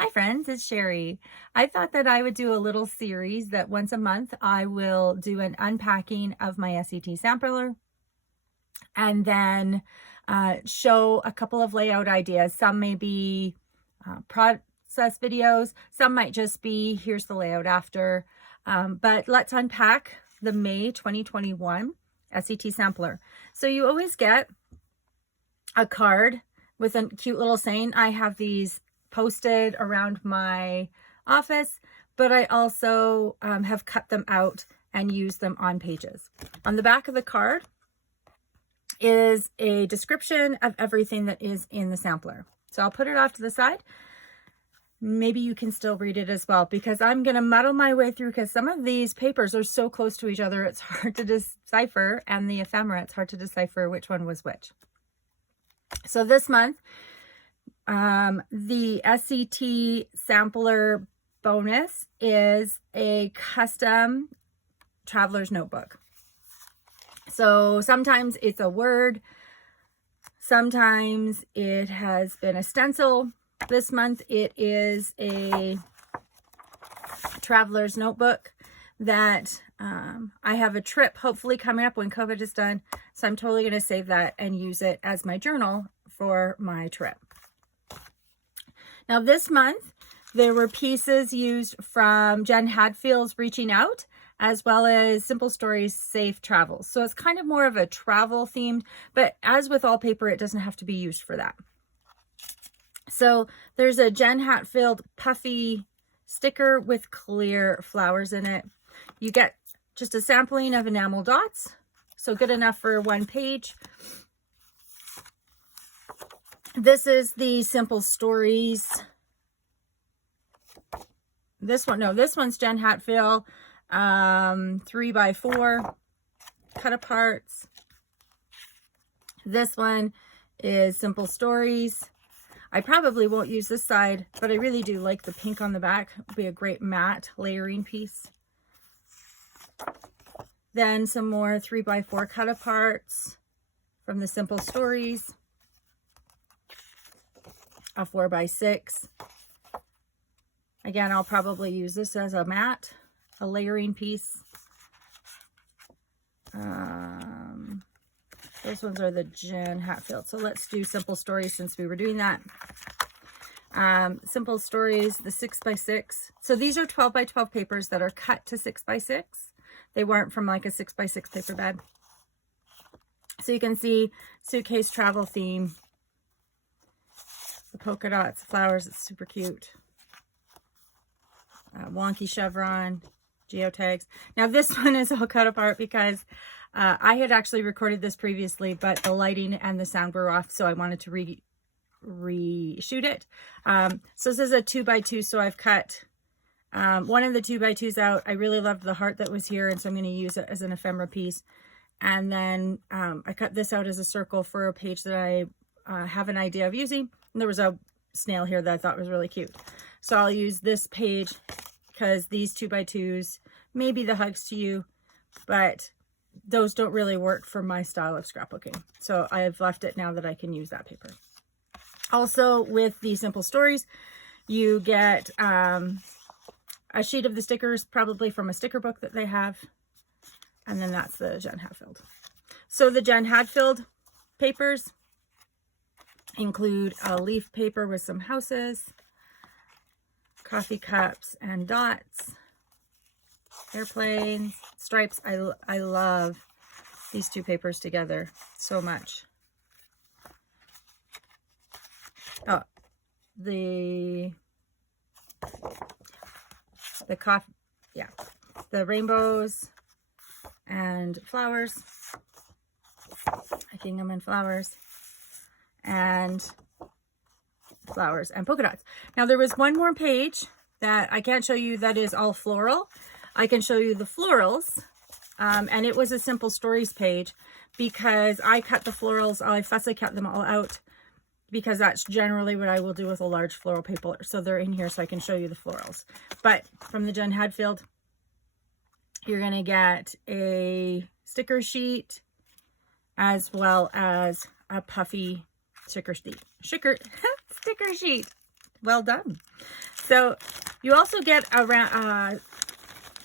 Hi friends, it's Sherry. I thought that I would do a little series that once a month I will do an unpacking of my SCT sampler and then show a couple of layout ideas. Some may be process videos, some might just be here's the layout after, but let's unpack the May 2021 SCT sampler. So you always get a card with a cute little saying. I have these posted around my office, but I also have cut them out and used them on pages. On the back of the card is a description of everything that is in the sampler. So I'll put it off to the side. Maybe you can still read it as well, because I'm going to muddle my way through, because some of these papers are so close to each other it's hard to decipher, and the ephemera, it's hard to decipher which one was which. So this month, the SCT sampler bonus is a custom traveler's notebook. So sometimes it's a Word, sometimes it has been a stencil. This month it is a traveler's notebook that I have a trip hopefully coming up when COVID is done. So I'm totally going to save that and use it as my journal for my trip. Now this month, there were pieces used from Jen Hadfield's Reaching Out, as well as Simple Stories Safe Travels. So it's kind of more of a travel themed, but as with all paper, it doesn't have to be used for that. So there's a Jen Hadfield puffy sticker with clear flowers in it. You get just a sampling of enamel dots, so good enough for one page. This is the Simple Stories. This one's Jen Hadfield 3x4 cut aparts. This one is Simple Stories. I probably won't use this side, but I really do like the pink on the back. It'll be a great matte layering piece. Then some more 3x4 cut aparts from the Simple Stories. A 4x6. Again, I'll probably use this as a mat, a layering piece. Those ones are the Jen Hadfield. So let's do Simple Stories since we were doing that. Simple Stories, the 6x6. So these are 12x12 papers that are cut to 6x6. They weren't from like a 6x6 paper bag. So you can see suitcase travel theme. The polka dots, flowers, it's super cute. Wonky chevron, geotags. Now this one is all cut apart because I had actually recorded this previously, but the lighting and the sound were off, so I wanted to reshoot it. So this is a 2x2, so I've cut one of the 2x2s out. I really loved the heart that was here, and so I'm going to use it as an ephemera piece. And then I cut this out as a circle for a page that I have an idea of using. And there was a snail here that I thought was really cute. So I'll use this page because these 2x2s may be the hugs to you, but those don't really work for my style of scrapbooking. So I've left it now that I can use that paper. Also with the Simple Stories, you get a sheet of the stickers, probably from a sticker book that they have. And then that's the Jen Hadfield. So the Jen Hadfield papers include a leaf paper with some houses, coffee cups and dots, airplanes, stripes. I love these two papers together so much. Oh, the coffee, yeah, the rainbows and flowers, gingham and flowers, and flowers and polka dots. Now there was one more page that I can't show you that is all floral. I can show you the florals, and it was a Simple Stories page because I cut the florals. I fussily cut them all out because that's generally what I will do with a large floral paper. So they're in here so I can show you the florals. But from the Jen Hadfield, you're going to get a sticker sheet as well as a puffy sticker sheet. well done. So you also get around a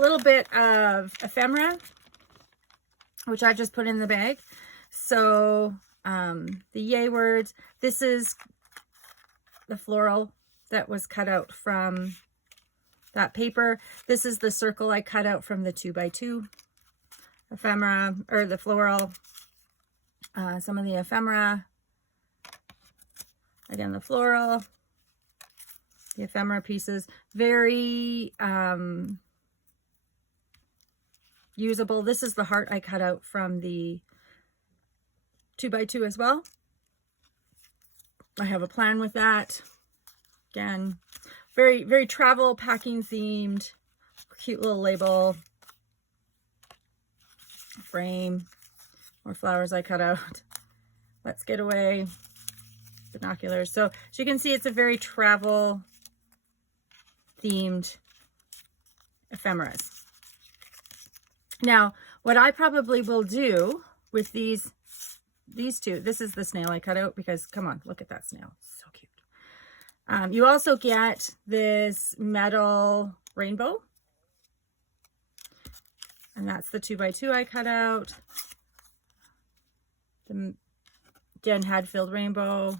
little bit of ephemera, which I just put in the bag. So the yay words, this is the floral that was cut out from that paper. This is the circle I cut out from the 2x2 ephemera, or the floral. Some of the ephemera, again the floral, the ephemera pieces, very usable. This is the heart I cut out from the 2x2 as well. I have a plan with that. Again, very, very travel packing themed, cute little label, frame, more flowers I cut out. Let's get away, binoculars. So as you can see, it's a very travel themed ephemeras. Now, what I probably will do with these two, this is the snail I cut out because, come on, look at that snail. So cute. You also get this metal rainbow. And that's the 2x2 I cut out. The Jen Hadfield rainbow.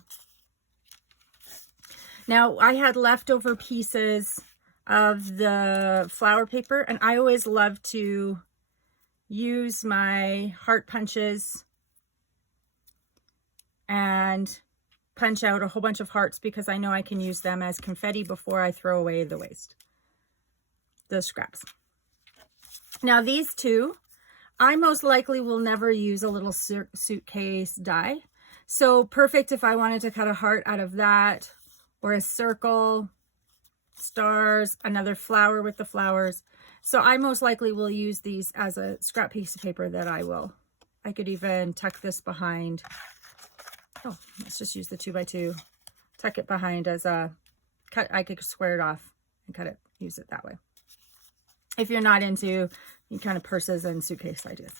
Now, I had leftover pieces of the flower paper, and I always love to use my heart punches and punch out a whole bunch of hearts because I know I can use them as confetti before I throw away the waste, the scraps. Now these two, I most likely will never use a little suitcase die. So perfect if I wanted to cut a heart out of that, or a circle, stars, another flower with the flowers. So I most likely will use these as a scrap piece of paper that I could even tuck this behind. Oh, let's just use the 2x2, tuck it behind as a cut. I could square it off and cut it, use it that way. If you're not into any kind of purses and suitcase ideas.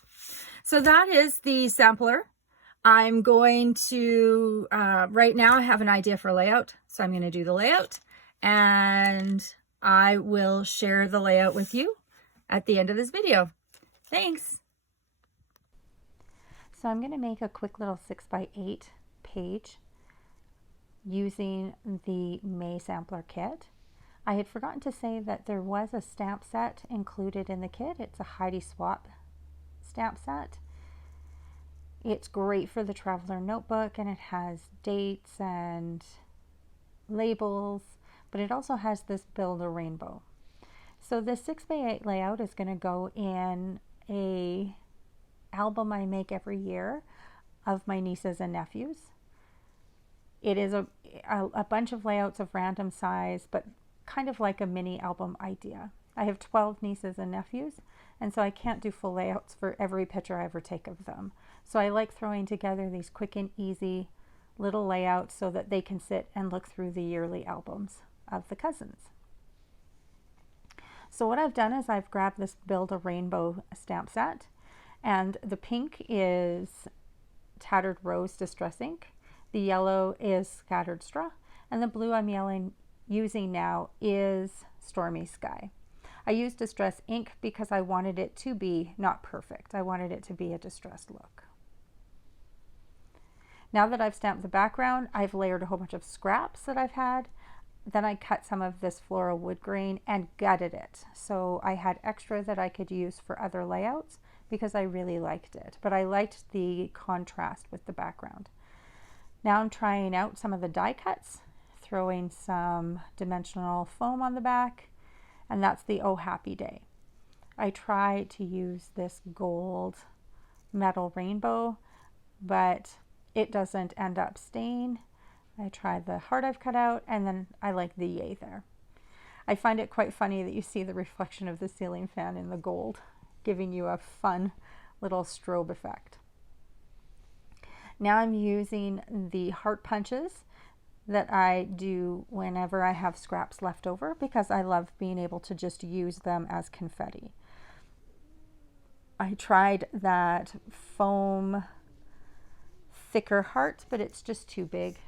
So that is the sampler. I'm going to, right now I have an idea for layout. So I'm going to do the layout, and I will share the layout with you at the end of this video. Thanks. So I'm going to make a quick little 6x8 page using the May sampler kit. I had forgotten to say that there was a stamp set included in the kit. It's a Heidi Swap stamp set. It's great for the traveler notebook, and it has dates and labels, but it also has this Build a Rainbow. So this 6x8 layout is going to go in a album I make every year of my nieces and nephews. It is a bunch of layouts of random size, but kind of like a mini album idea. I have 12 nieces and nephews, and so I can't do full layouts for every picture I ever take of them. So I like throwing together these quick and easy little layouts so that they can sit and look through the yearly albums of the cousins. So what I've done is I've grabbed this Build a Rainbow stamp set, and the pink is Tattered Rose Distress Ink, the yellow is Scattered Straw, and the blue I'm using now is Stormy Sky. I used Distress Ink because I wanted it to be not perfect. I wanted it to be a distressed look. Now that I've stamped the background, I've layered a whole bunch of scraps that I've had. Then I cut some of this floral wood grain and gutted it. So I had extra that I could use for other layouts because I really liked it. But I liked the contrast with the background. Now I'm trying out some of the die cuts, throwing some dimensional foam on the back, and that's the Oh Happy Day. I try to use this gold metal rainbow, but it doesn't end up staying. I try the heart I've cut out, and then I like the yay there. I find it quite funny that you see the reflection of the ceiling fan in the gold, giving you a fun little strobe effect. Now I'm using the heart punches that I do whenever I have scraps left over because I love being able to just use them as confetti. I tried that foam thicker heart, but it's just too big.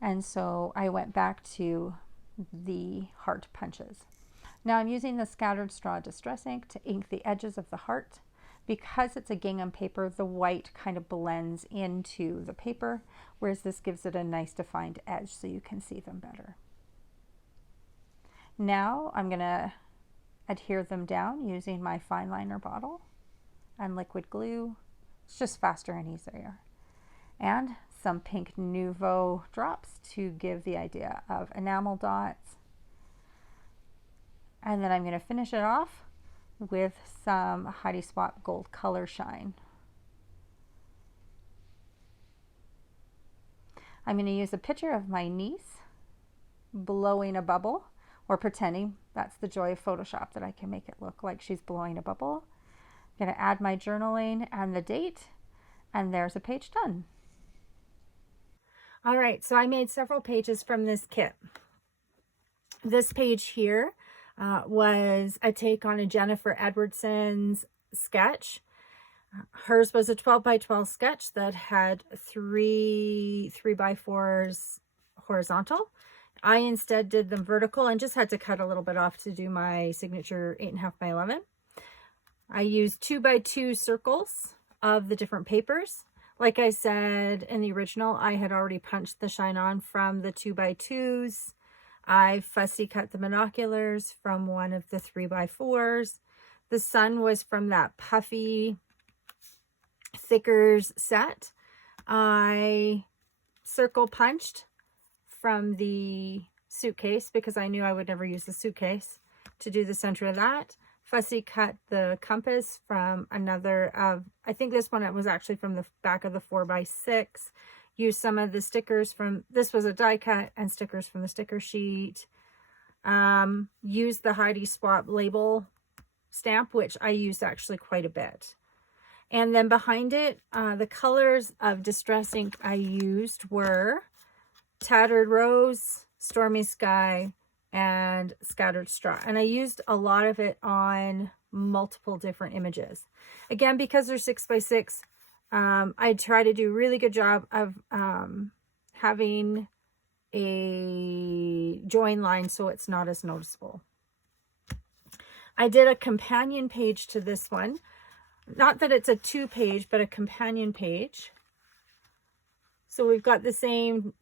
And so I went back to the heart punches. Now I'm using the scattered straw distress ink to ink the edges of the heart. Because it's a gingham paper, the white kind of blends into the paper, whereas this gives it a nice defined edge so you can see them better. Now I'm going to adhere them down using my fine liner bottle and liquid glue. It's just faster and easier. And some pink Nouveau drops to give the idea of enamel dots. And then I'm going to finish it off with some Heidi Swap Gold Color Shine. I'm going to use a picture of my niece blowing a bubble, or pretending. That's the joy of Photoshop, that I can make it look like she's blowing a bubble. I'm going to add my journaling and the date, and there's a page done. All right, so I made several pages from this kit. This page here was a take on a Jennifer Edwardson's sketch. Hers was a 12 by 12 sketch that had three 3x4s horizontal. I instead did them vertical and just had to cut a little bit off to do my signature 8.5 by 11. I used 2 by 2 circles of the different papers. Like I said in the original, I had already punched the shine on from the 2 by 2s. I fussy cut the binoculars from one of the 3x4s. The sun was from that puffy thickers set. I circle punched from the suitcase because I knew I would never use the suitcase to do the center of that. Fussy cut the compass from another of, I think this one, it was actually from the back of the 4x6. Used some of the stickers from, this was a die cut, and stickers from the sticker sheet. Used the Heidi Swap label stamp, which I used actually quite a bit. And then behind it, the colors of distress ink I used were Tattered Rose, Stormy Sky, and Scattered Straw. And I used a lot of it on multiple different images. Again, because they're 6x6, I try to do a really good job of having a join line so it's not as noticeable. I did a companion page to this one. Not that it's a 2-page, but a companion page. So we've got the same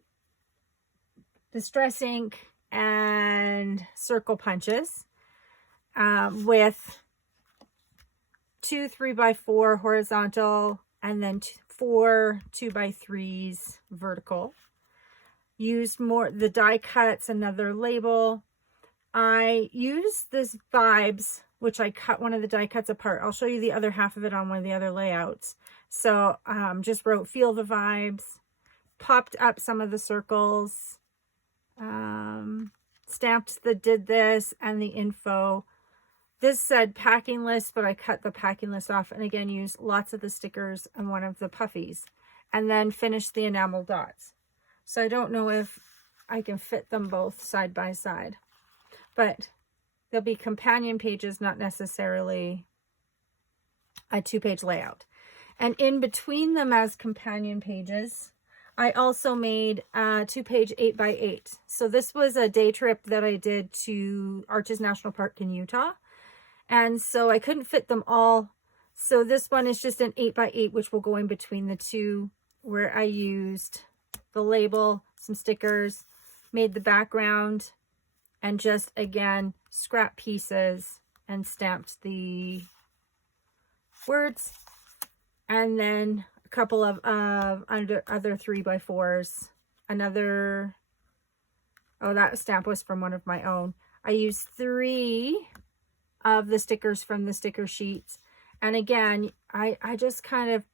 distress ink and circle punches with 2 3x4 horizontal and then 4 2x3s vertical. Used more the die cuts, another label. I used this Vibes, which I cut one of the die cuts apart. I'll show you the other half of it on one of the other layouts. So just wrote Feel the Vibes, popped up some of the circles, stamped the did this and the info. This said packing list, but I cut the packing list off and again used lots of the stickers and one of the puffies, and then finished the enamel dots. So I don't know if I can fit them both side by side, but they'll be companion pages, not necessarily a 2-page layout. And in between them as companion pages, I also made a 2-page 8x8. So this was a day trip that I did to Arches National Park in Utah. And so I couldn't fit them all. So this one is just an 8x8, which will go in between the two, where I used the label, some stickers, made the background, and just, again, scrap pieces and stamped the words. And then a couple of other 3x4s. Another, oh, that stamp was from one of my own. I used 3 of the stickers from the sticker sheets. And again, I just kind of,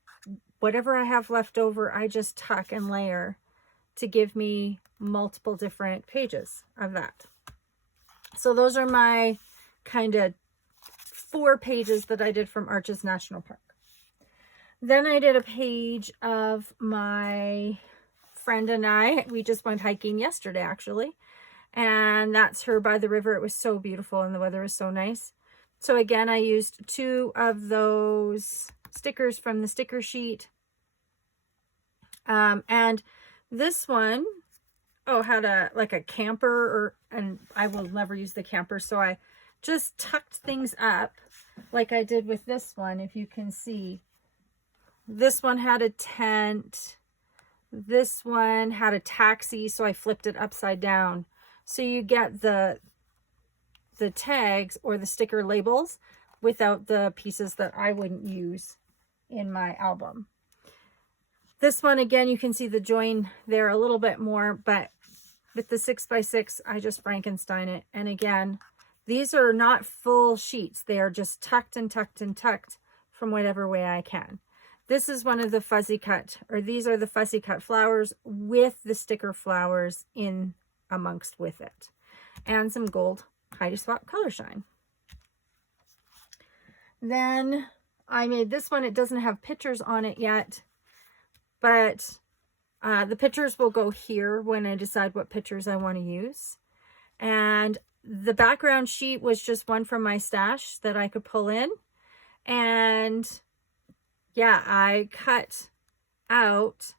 whatever I have left over, I just tuck and layer to give me multiple different pages of that. So those are my kind of 4 pages that I did from Arches National Park. Then I did a page of my friend and I. We just went hiking yesterday, actually. And that's her by the river. It was so beautiful and the weather was so nice. So again, I used 2 of those stickers from the sticker sheet. And this one, had a, like a camper, and I will never use the camper. So I just tucked things up like I did with this one. If you can see, this one had a tent. This one had a taxi, so I flipped it upside down. So you get the tags or the sticker labels without the pieces that I wouldn't use in my album. This one, again, you can see the join there a little bit more, but with the 6x6, I just Frankenstein it. And again, these are not full sheets. They are just tucked and tucked and tucked from whatever way I can. This is one of the fuzzy cut, or these are the fuzzy cut flowers with the sticker flowers in amongst with it. And some gold Heidi Swap color shine. Then I made this one. It doesn't have pictures on it yet, but the pictures will go here when I decide what pictures I want to use. And the background sheet was just one from my stash that I could pull in. And yeah, I cut out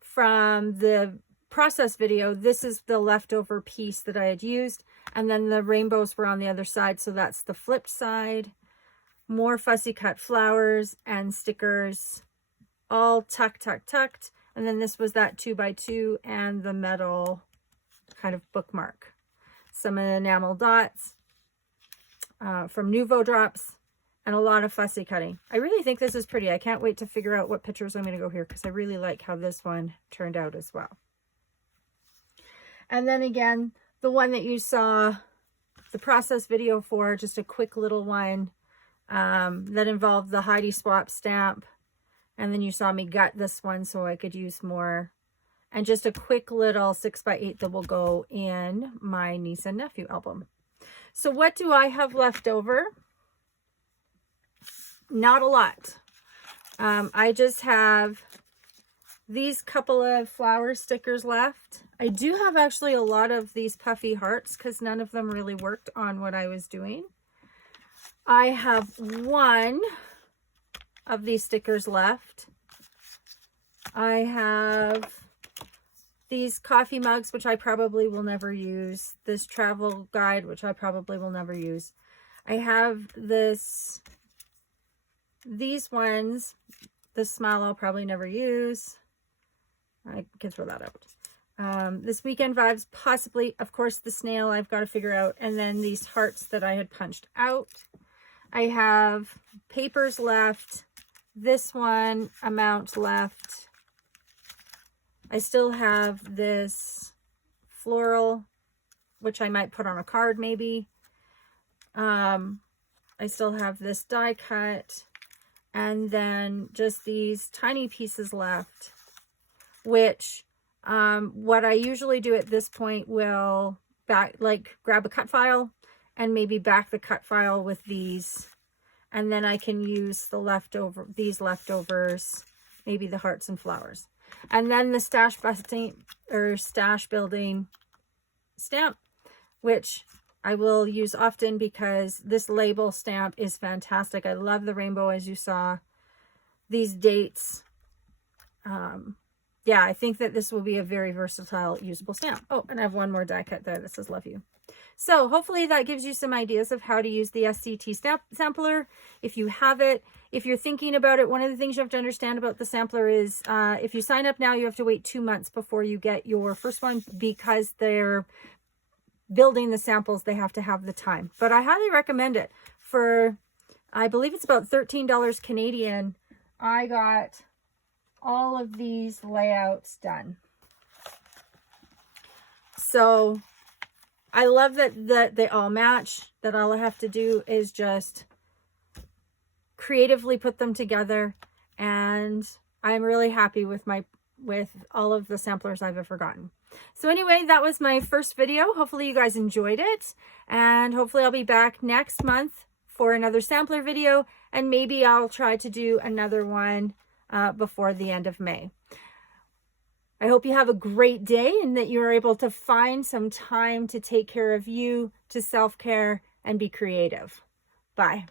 from the process video. This is the leftover piece that I had used. And then the rainbows were on the other side. So that's the flipped side. More fussy cut flowers and stickers, all tucked, tucked, tucked. And then this was that 2x2 and the metal kind of bookmark. Some enamel dots from Nuvo drops, and a lot of fussy cutting. I really think this is pretty. I can't wait to figure out what pictures I'm going to go here, because I really like how this one turned out as well. And then again, the one that you saw the process video for, just a quick little one that involved the Heidi Swap stamp. And then you saw me gut this one so I could use more. And just a quick little 6x8 that will go in my niece and nephew album. So what do I have left over? Not a lot. I just have these couple of flower stickers left. I do have actually a lot of these puffy hearts because none of them really worked on what I was doing. I have one of these stickers left. I have these coffee mugs, which I probably will never use. This travel guide, which I probably will never use. I have these ones. This smile I'll probably never use. I can throw that out. This Weekend Vibes, possibly. Of course, the snail I've got to figure out. And then these hearts that I had punched out. I have papers left. This one amount left. I still have this floral, which I might put on a card maybe. I still have this die cut. And then just these tiny pieces left, which what I usually do at this point will grab a cut file and maybe back the cut file with these. And then I can use these leftovers, maybe the hearts and flowers. And then the stash building stamp, which I will use often because this label stamp is fantastic. I love the rainbow, as you saw. These dates. Yeah, I think that this will be a very versatile, usable stamp. Oh, and I have one more die cut there that says love you. So hopefully that gives you some ideas of how to use the SCT sampler if you have it. If you're thinking about it, one of the things you have to understand about the sampler is if you sign up now, you have to wait 2 months before you get your first one, because they're building the samples. They have to have the time. But I highly recommend it. For, I believe it's about $13 Canadian, I got all of these layouts done. So I love that they all match, that all I have to do is just creatively put them together, and I'm really happy with all of the samplers I've ever gotten. So anyway, that was my first video. Hopefully you guys enjoyed it, and hopefully I'll be back next month for another sampler video, and maybe I'll try to do another one before the end of May. I hope you have a great day and that you are able to find some time to take care of you, to self-care, and be creative. Bye.